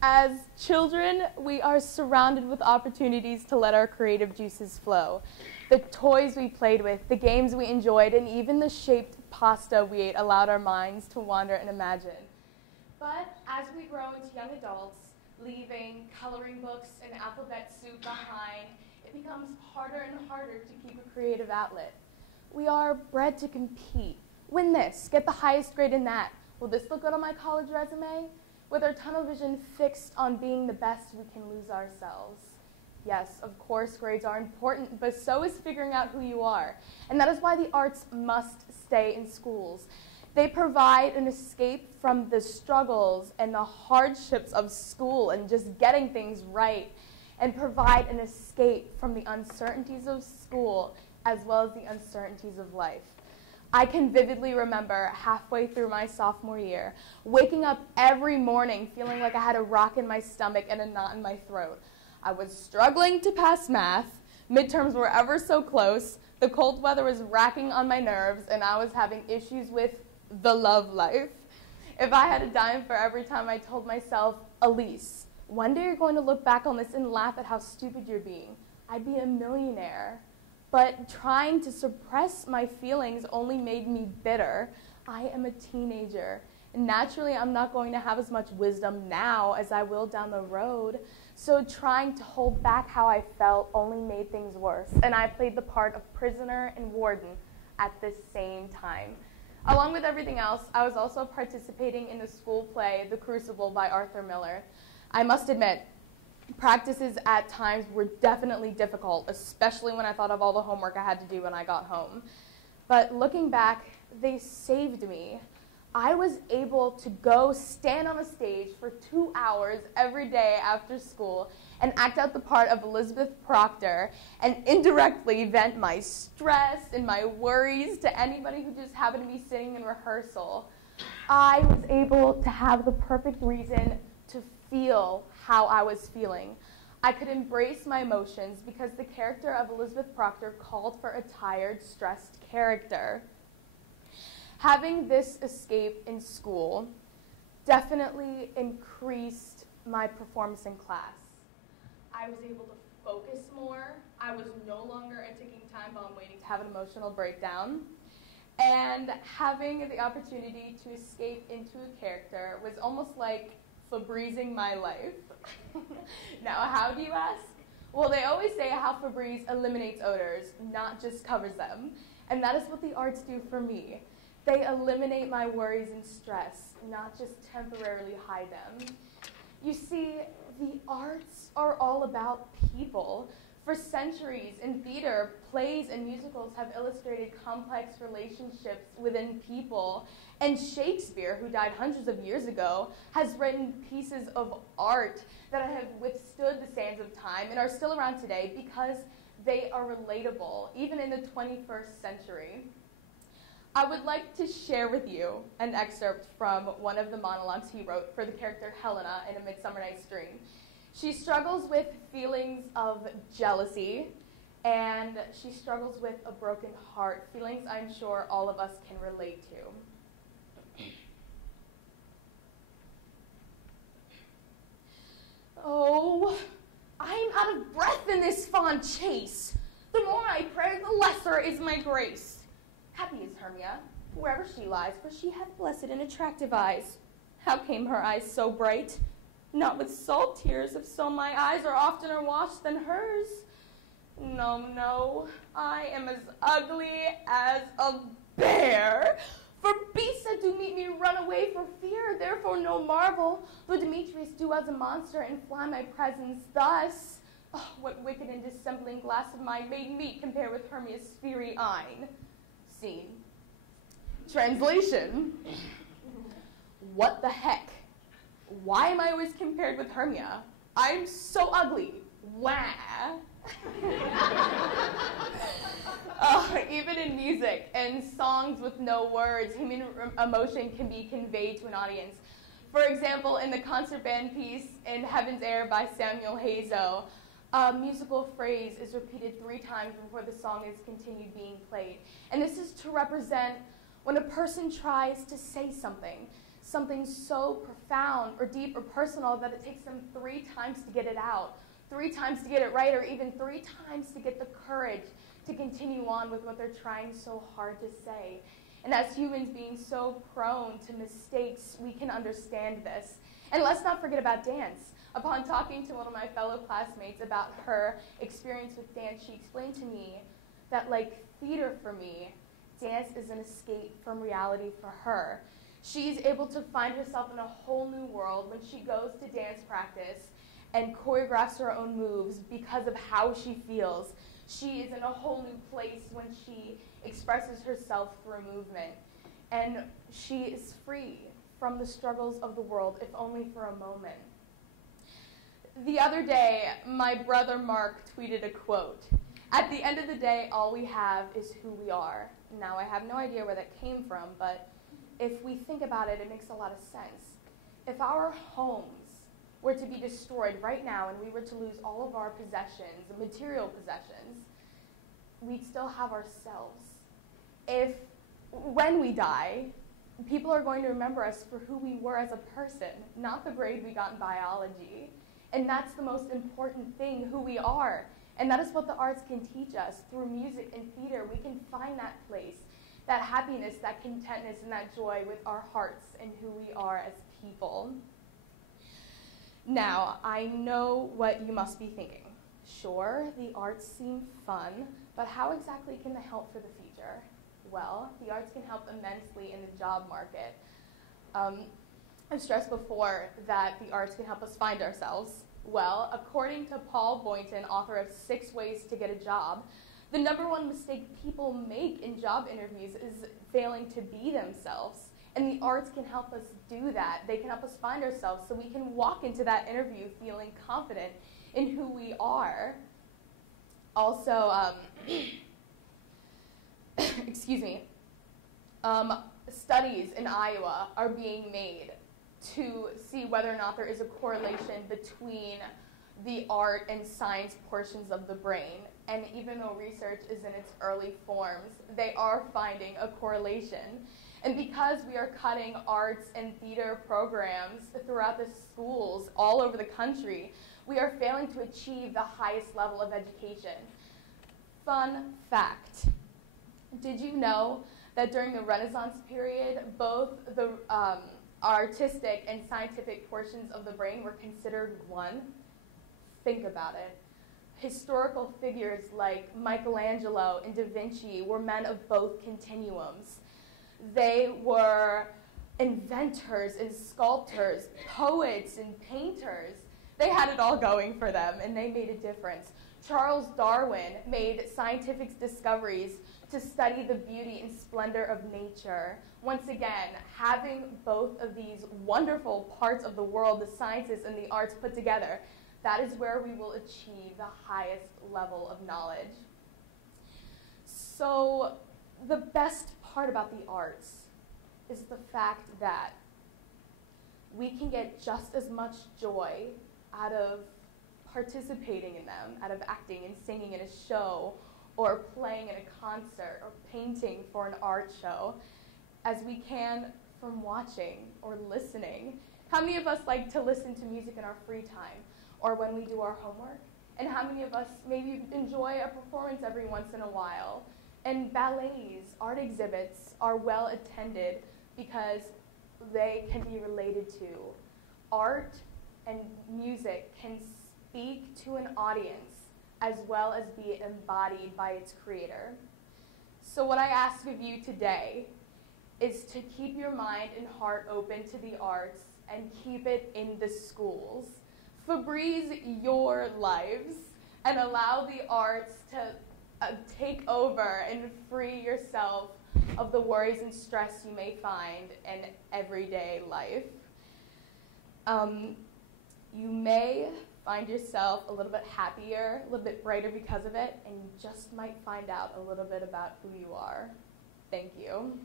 As children, we are surrounded with opportunities to let our creative juices flow. The toys we played with, the games we enjoyed, and even the shaped pasta we ate allowed our minds to wander and imagine. But as we grow into young adults, leaving coloring books and alphabet soup behind, it becomes harder and harder to keep a creative outlet. We are bred to compete. Win this, get the highest grade in that. Will this look good on my college resume? With our tunnel vision fixed on being the best, we can lose ourselves. Yes, of course, grades are important, but so is figuring out who you are. And that is why the arts must stay in schools. They provide an escape from the struggles and the hardships of school and just getting things right, and provide an escape from the uncertainties of school as well as the uncertainties of life. I can vividly remember halfway through my sophomore year, waking up every morning feeling like I had a rock in my stomach and a knot in my throat. I was struggling to pass math, midterms were ever so close, the cold weather was racking on my nerves, and I was having issues with the love life. If I had a dime for every time I told myself, Elyse, one day you're going to look back on this and laugh at how stupid you're being, I'd be a millionaire. But trying to suppress my feelings only made me bitter. I am a teenager. And naturally, I'm not going to have as much wisdom now as I will down the road. So trying to hold back how I felt only made things worse. And I played the part of prisoner and warden at the same time. Along with everything else, I was also participating in the school play, The Crucible by Arthur Miller. I must admit, practices at times were definitely difficult, especially when I thought of all the homework I had to do when I got home. But looking back, they saved me. I was able to go stand on a stage for 2 hours every day after school and act out the part of Elizabeth Proctor and indirectly vent my stress and my worries to anybody who just happened to be sitting in rehearsal. I was able to have the perfect reason to feel how I was feeling. I could embrace my emotions because the character of Elizabeth Proctor called for a tired, stressed character. Having this escape in school definitely increased my performance in class. I was able to focus more. I was no longer a ticking time bomb waiting to have an emotional breakdown. And having the opportunity to escape into a character was almost like Febrezing my life. Now, how do you ask? Well, they always say how Febreze eliminates odors, not just covers them. And that is what the arts do for me. They eliminate my worries and stress, not just temporarily hide them. You see, the arts are all about people. For centuries in theater, plays and musicals have illustrated complex relationships within people. And Shakespeare, who died hundreds of years ago, has written pieces of art that have withstood the sands of time and are still around today because they are relatable, even in the 21st century. I would like to share with you an excerpt from one of the monologues he wrote for the character Helena in A Midsummer Night's Dream. She struggles with feelings of jealousy, and she struggles with a broken heart, feelings I'm sure all of us can relate to. Oh, I'm out of breath in this fond chase. The more I pray, the lesser is my grace. Happy is Hermia, wherever she lies, for she hath blessed and attractive eyes. How came her eyes so bright? Not with salt tears, if so my eyes are oftener washed than hers. No, no, I am as ugly as a bear. For beasts that do meet me run away for fear, therefore no marvel, though Demetrius do as a monster and fly my presence thus. Oh, what wicked and dissembling glass of mine made meet compare with Hermia's fiery eyne. Scene. Translation. What the heck? Why am I always compared with Hermia? I'm so ugly. Wah. Even in music and songs with no words, human emotion can be conveyed to an audience. For example, in the concert band piece In Heaven's Air by Samuel Hazo, a musical phrase is repeated 3 times before the song is continued being played. And this is to represent when a person tries to say something. something so profound or deep or personal that it takes them 3 times to get it out, 3 times to get it right, or even 3 times to get the courage to continue on with what they're trying so hard to say. And as humans being so prone to mistakes, we can understand this. And let's not forget about dance. Upon talking to one of my fellow classmates about her experience with dance, she explained to me that, like theater for me, dance is an escape from reality for her. She's able to find herself in a whole new world when she goes to dance practice and choreographs her own moves because of how she feels. She is in a whole new place when she expresses herself through movement. And she is free from the struggles of the world, if only for a moment. The other day, my brother Mark tweeted a quote. At the end of the day, all we have is who we are. Now, I have no idea where that came from, but if we think about it, it makes a lot of sense. If our homes were to be destroyed right now and we were to lose all of our possessions, material possessions, we'd still have ourselves. When we die, people are going to remember us for who we were as a person, not the grade we got in biology. And that's the most important thing, who we are. And that is what the arts can teach us. Through music and theater, we can find that place, that happiness, that contentness, and that joy with our hearts and who we are as people. Now, I know what you must be thinking. Sure, the arts seem fun, but how exactly can they help for the future? Well, the arts can help immensely in the job market. I've stressed before that the arts can help us find ourselves. Well, according to Paul Boynton, author of 6 Ways to Get a Job, the #1 mistake people make in job interviews is failing to be themselves. And the arts can help us do that. They can help us find ourselves so we can walk into that interview feeling confident in who we are. Also, excuse me, studies in Iowa are being made to see whether or not there is a correlation between the art and science portions of the brain. And even though research is in its early forms, they are finding a correlation. And because we are cutting arts and theater programs throughout the schools all over the country, we are failing to achieve the highest level of education. Fun fact. Did you know that during the Renaissance period, both the artistic and scientific portions of the brain were considered one? Think about it. Historical figures like Michelangelo and Da Vinci were men of both continuums. They were inventors and sculptors, poets and painters. They had it all going for them, and they made a difference. Charles Darwin made scientific discoveries to study the beauty and splendor of nature. Once again, having both of these wonderful parts of the world, the sciences and the arts put together, that is where we will achieve the highest level of knowledge. So the best part about the arts is the fact that we can get just as much joy out of participating in them, out of acting and singing in a show, or playing in a concert, or painting for an art show, as we can from watching or listening. How many of us like to listen to music in our free time, or when we do our homework? And how many of us maybe enjoy a performance every once in a while? And ballets, art exhibits are well attended because they can be related to. Art and music can speak to an audience as well as be embodied by its creator. So what I ask of you today is to keep your mind and heart open to the arts and keep it in the schools. Febreze your lives and allow the arts to take over and free yourself of the worries and stress you may find in everyday life. You may find yourself a little bit happier, a little bit brighter because of it, and you just might find out a little bit about who you are. Thank you.